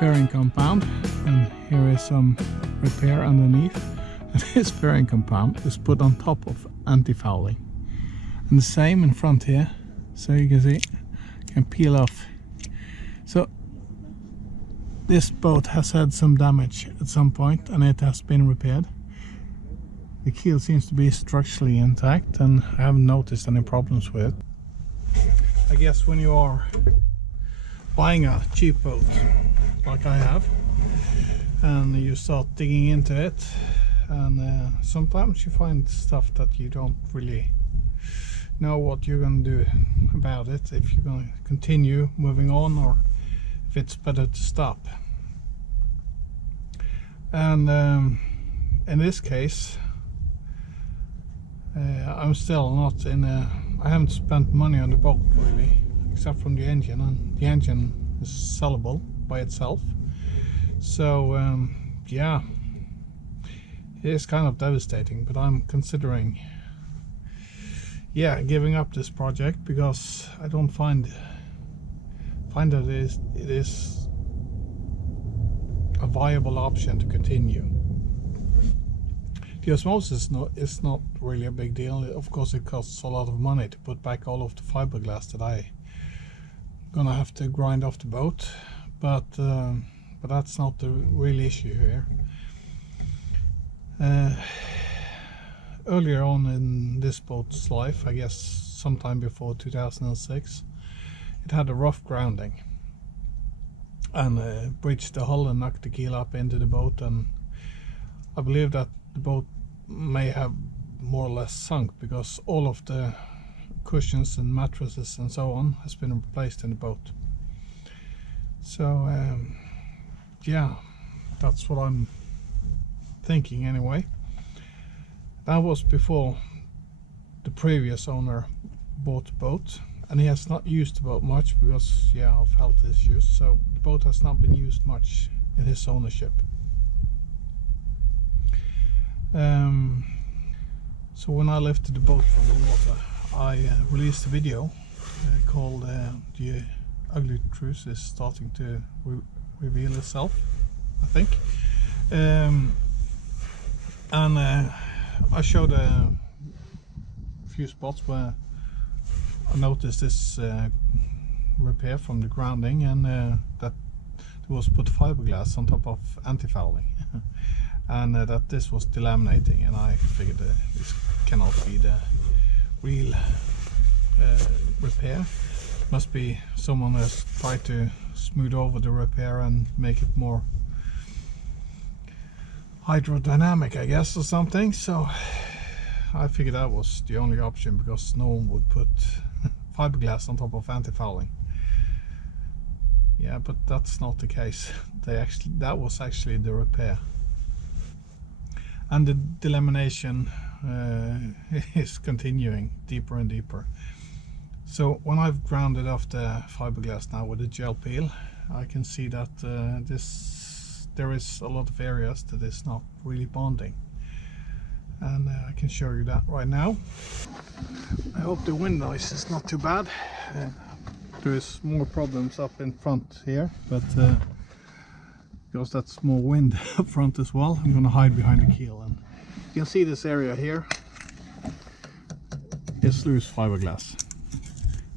fairing compound, and here is some repair underneath. And this fairing compound is put on top of anti-fouling, and the same in front here, so you can see can peel off. So this boat has had some damage at some point and it has been repaired. The keel seems to be structurally intact and I haven't noticed any problems with it. I guess when you are buying a cheap boat like I have and you start digging into it, and sometimes you find stuff that you don't really know what you're going to do about it, if you're going to continue moving on or if it's better to stop. And in this case I'm still not in I haven't spent money on the boat really, except from the engine, and the engine is sellable by itself. So yeah, it is kind of devastating, but I'm considering giving up this project because I don't find that it is a viable option to continue. The osmosis is not really a big deal. Of course it costs a lot of money to put back all of the fiberglass that I'm gonna have to grind off the boat, but that's not the real issue here. Earlier on in this boat's life, I guess sometime before 2006, it had a rough grounding and breached the hull and knocked the keel up into the boat, and I believe that the boat may have more or less sunk because all of the cushions and mattresses and so on has been replaced in the boat. So yeah, that's what I'm thinking anyway. That was before the previous owner bought the boat, and he has not used the boat much because of health issues, so the boat has not been used much in his ownership. So when I lifted the boat from the water, I released a video called The Ugly Truth is Starting to Reveal Itself, I think. And I showed a few spots where I noticed this repair from the grounding, and that there was put fiberglass on top of anti-fouling. And that this was delaminating, and I figured this cannot be the real repair. Must be someone has tried to smooth over the repair and make it more hydrodynamic, I guess, or something. So I figured that was the only option, because no one would put fiberglass on top of anti-fouling. Yeah, but that's not the case. That was actually the repair. And the delamination is continuing deeper and deeper. So when I've grounded off the fiberglass now with a gel peel, I can see that there is a lot of areas that is not really bonding, and I can show you that right now. I hope the wind noise is not too bad. There is more problems up in front here, but because that's more wind up front as well, I'm going to hide behind the keel, and you can see this area here is loose fiberglass,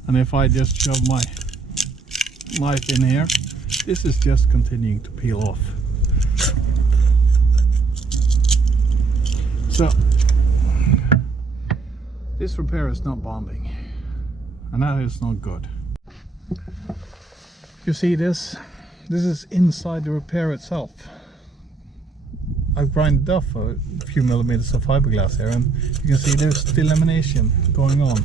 and if I just shove my knife in here, this is just continuing to peel off. So this repair is not bonding, and that is not good. You see this is inside the repair itself. I've grinded off a few millimeters of fiberglass here, and you can see there's delamination going on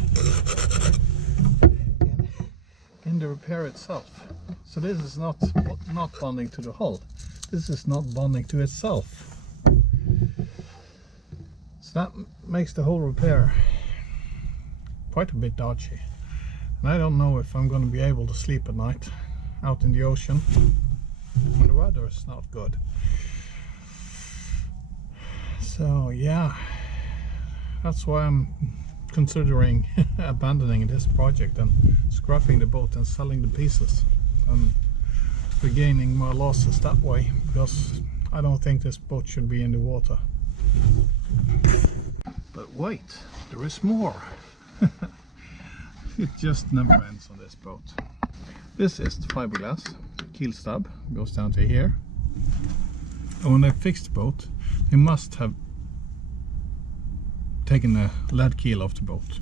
in the repair itself. So this is not bonding to the hull. This is not bonding to itself. So that makes the whole repair quite a bit dodgy. And I don't know if I'm going to be able to sleep at night out in the ocean when the weather is not good. So yeah, that's why I'm considering abandoning this project and scrapping the boat and selling the pieces. And regaining my losses that way, because I don't think this boat should be in the water. But wait, there is more. It just never ends on this boat. This is the fiberglass keel stub, goes down to here. And when they fixed the boat, they must have taken the lead keel off the boat.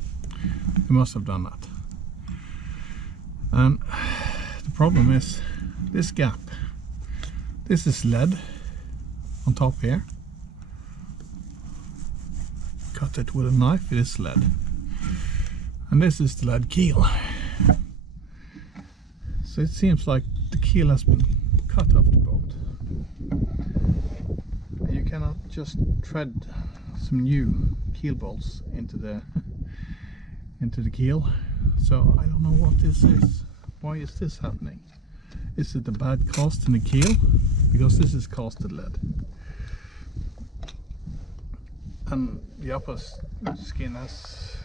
They must have done that. And the problem is this gap. This is lead on top here. Cut it with a knife, it is lead. And this is the lead keel. So it seems like the keel has been cut off the boat. And you cannot just thread some new keel bolts into the keel. So I don't know what this is. Why is this happening? Is it a bad cast in the keel? Because this is casted lead. And the upper skin has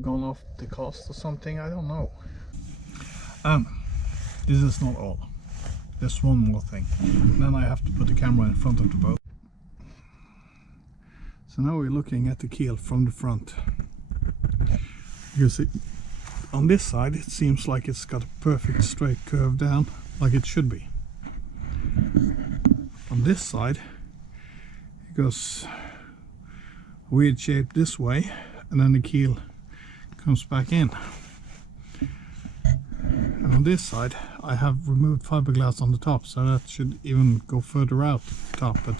gone off the cast or something, I don't know. And this is not all. There's one more thing. Then I have to put the camera in front of the boat. So now we're looking at the keel from the front. You see, on this side it seems like it's got a perfect straight curve down, like it should be. On this side it goes weird shape this way, and then the keel comes back in. And on this side I have removed fiberglass on the top, so that should even go further out the top, but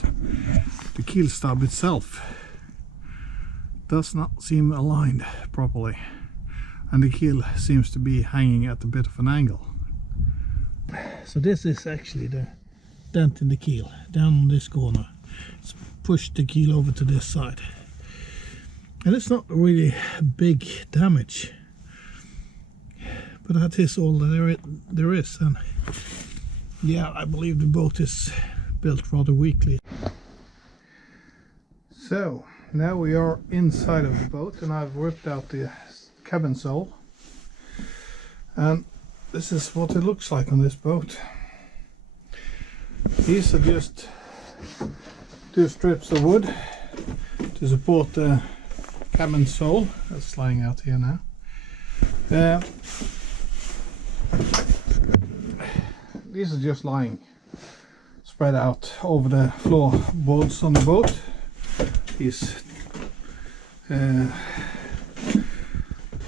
the keel stub itself does not seem aligned properly, and the keel seems to be hanging at a bit of an angle. So this is actually the dent in the keel down on this corner. It's pushed the keel over to this side, and it's not really big damage, but that is all that there is. And yeah, I believe the boat is built rather weakly. So now we are inside of the boat, and I've ripped out the cabin sole, and this is what it looks like on this boat. These are just 2 strips of wood to support the cabin sole that's lying out here now. These are just lying spread out over the floorboards on the boat. These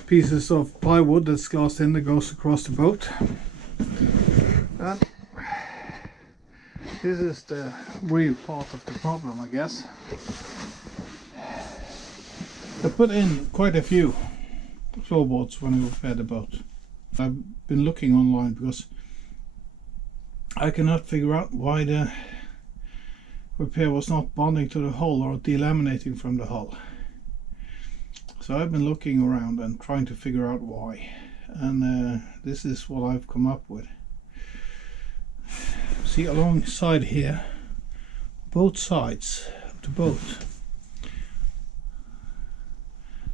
pieces of plywood that's glassed in that goes across the boat. And this is the real part of the problem, I guess. I put in quite a few floorboards when I repaired the boat. I've been looking online because I cannot figure out why the repair was not bonding to the hull or delaminating from the hull. So I've been looking around and trying to figure out why, and this is what I've come up with. See, alongside here, both sides of the boat,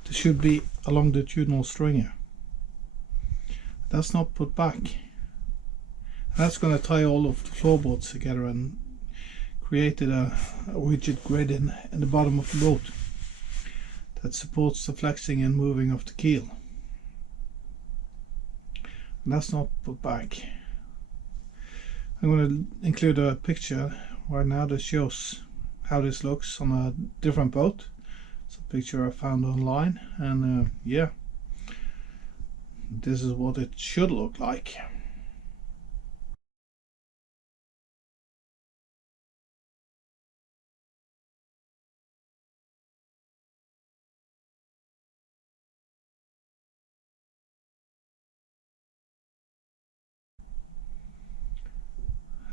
there should be a longitudinal stringer. That's not put back. That's going to tie all of the floorboards together and created a rigid grid in the bottom of the boat that supports the flexing and moving of the keel. And that's not put back. I'm going to include a picture right now that shows how this looks on a different boat. It's a picture I found online, and yeah, this is what it should look like.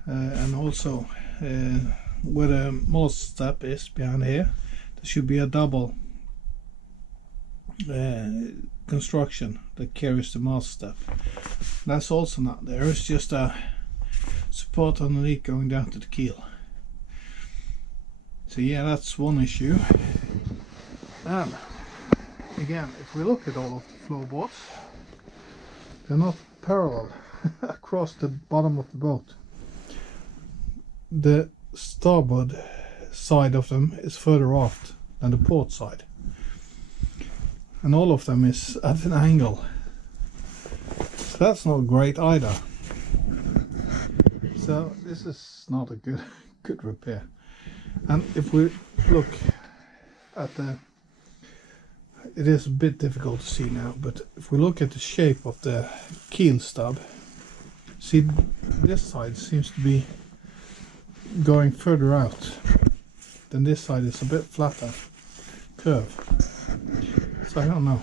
And also where the mast step is behind here, there should be a double construction that carries the mast step. That's also not there. It's just a support underneath going down to the keel. So yeah, that's one issue. And again, if we look at all of the floorboards, they're not parallel across the bottom of the boat. The starboard side of them is further aft than the port side, and all of them is at an angle, so that's not great either. So this is not a good repair. And if we look at the, it is a bit difficult to see now, but if we look at the shape of the keel stub, see this side seems to be going further out, then this side is a bit flatter curve. So I don't know.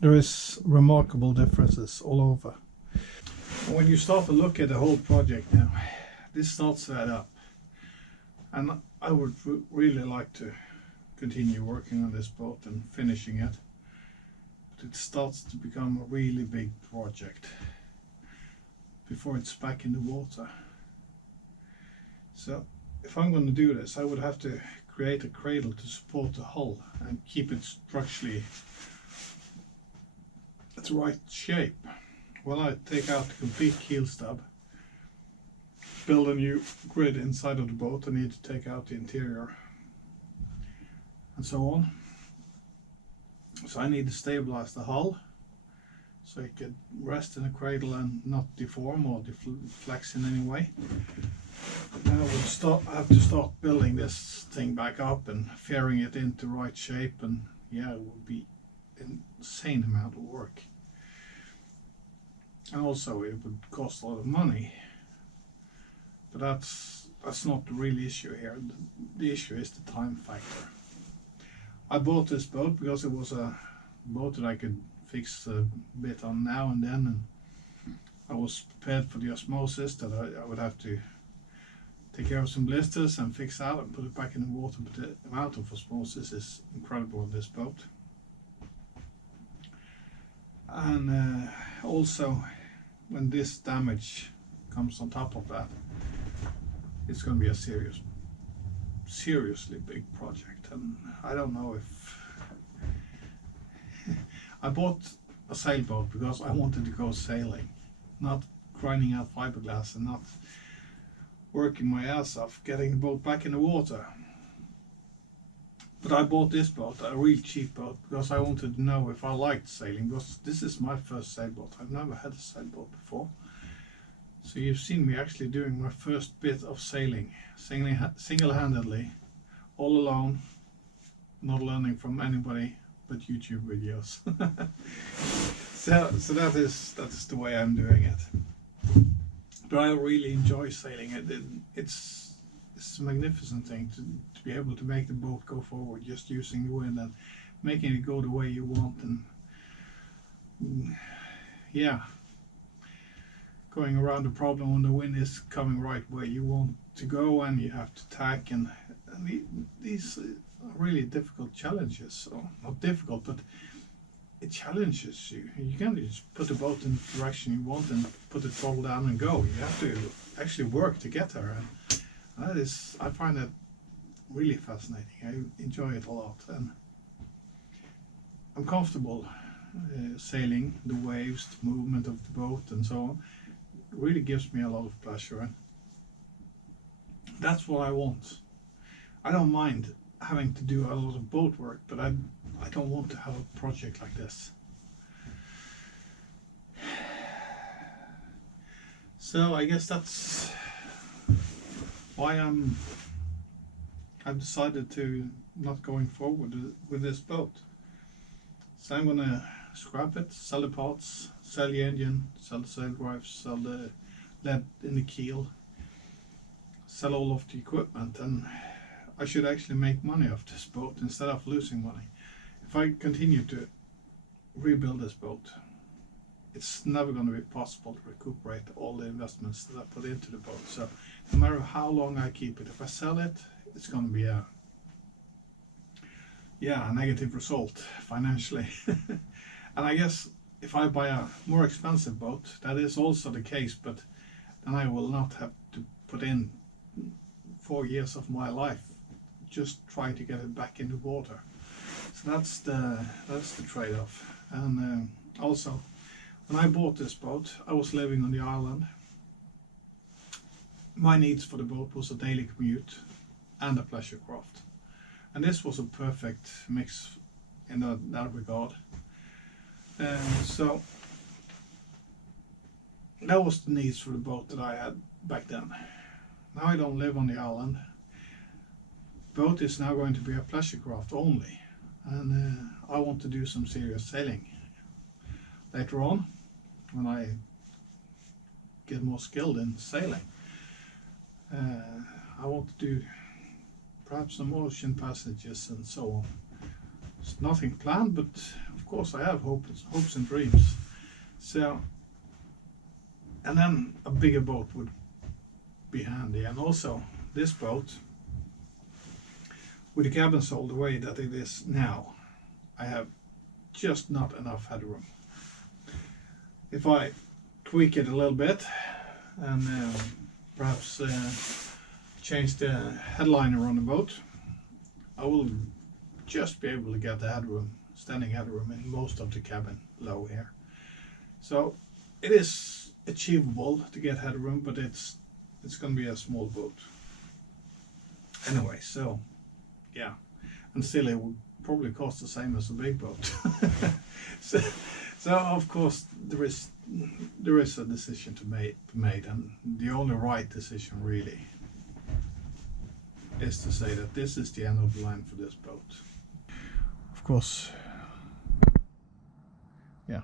There is remarkable differences all over. When you start to look at the whole project now, this starts to add up, and I would really like to continue working on this boat and finishing it, but it starts to become a really big project before it's back in the water. So if I'm going to do this, I would have to create a cradle to support the hull and keep it structurally at the right shape. Well, I take out the complete keel stub, build a new grid inside of the boat. I need to take out the interior and so on. So I need to stabilize the hull so it could rest in a cradle and not deform or flex in any way. Now I have to start building this thing back up and fairing it into right shape, and yeah, it would be an insane amount of work. And also it would cost a lot of money, but that's not the real issue here. The issue is the time factor. I bought this boat because it was a boat that I could fix a bit on now and then, and I was prepared for the osmosis that I would have to take care of some blisters and fix out and put it back in the water, but the amount of osmosis is incredible on this boat. And also, when this damage comes on top of that, it's going to be a seriously big project. And I don't know if I bought a sailboat because I wanted to go sailing, not grinding out fiberglass and not working my ass off getting the boat back in the water. But I bought this boat, a real cheap boat, because I wanted to know if I liked sailing, because this is my first sailboat. I've never had a sailboat before. So you've seen me actually doing my first bit of sailing, single-handedly, all alone, not learning from anybody but YouTube videos. so that is the way I'm doing it. But I really enjoy sailing. It's a magnificent thing to be able to make the boat go forward just using the wind and making it go the way you want, and yeah, going around the problem when the wind is coming right where you want to go and you have to tack, and these are really difficult challenges. Or not difficult, but it challenges you. You can't just put the boat in the direction you want and put the throttle down and go. You have to actually work to get there, and that is, I find that really fascinating. I enjoy it a lot, and I'm comfortable sailing the waves, the movement of the boat and so on. It really gives me a lot of pleasure, and that's what I want. I don't mind having to do a lot of boat work, but I don't want to have a project like this. So I guess that's why I've decided to not going forward with this boat. So I'm gonna scrap it, sell the parts, sell the engine, sell the sail drives, sell the lead in the keel, sell all of the equipment, and I should actually make money off this boat instead of losing money. If I continue to rebuild this boat, it's never going to be possible to recuperate all the investments that I put into the boat. So no matter how long I keep it, if I sell it, it's going to be a negative result financially. And I guess if I buy a more expensive boat, that is also the case, but then I will not have to put in 4 years of my life just trying to get it back in the water. So that's the trade-off. And also, When I bought this boat, I was living on the island. My needs for the boat was a daily commute and a pleasure craft. And this was a perfect mix in that regard. So that was the needs for the boat that I had back then. Now I don't live on the island. Boat is now going to be a pleasure craft only, and I want to do some serious sailing later on when I get more skilled in sailing. I want to do perhaps some ocean passages and so on. It's nothing planned, but of course I have hopes and dreams. So, and then a bigger boat would be handy, and also this boat with the cabin sold the way that it is now, I have just not enough headroom. If I tweak it a little bit and perhaps change the headliner on the boat, I will just be able to get the headroom, standing headroom in most of the cabin low here. So it is achievable to get headroom, but it's going to be a small boat anyway. So yeah, and still it would probably cost the same as a big boat. So of course there is a decision to be made, and the only right decision really is to say that this is the end of the line for this boat. Of course, yeah,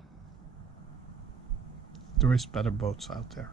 there is better boats out there.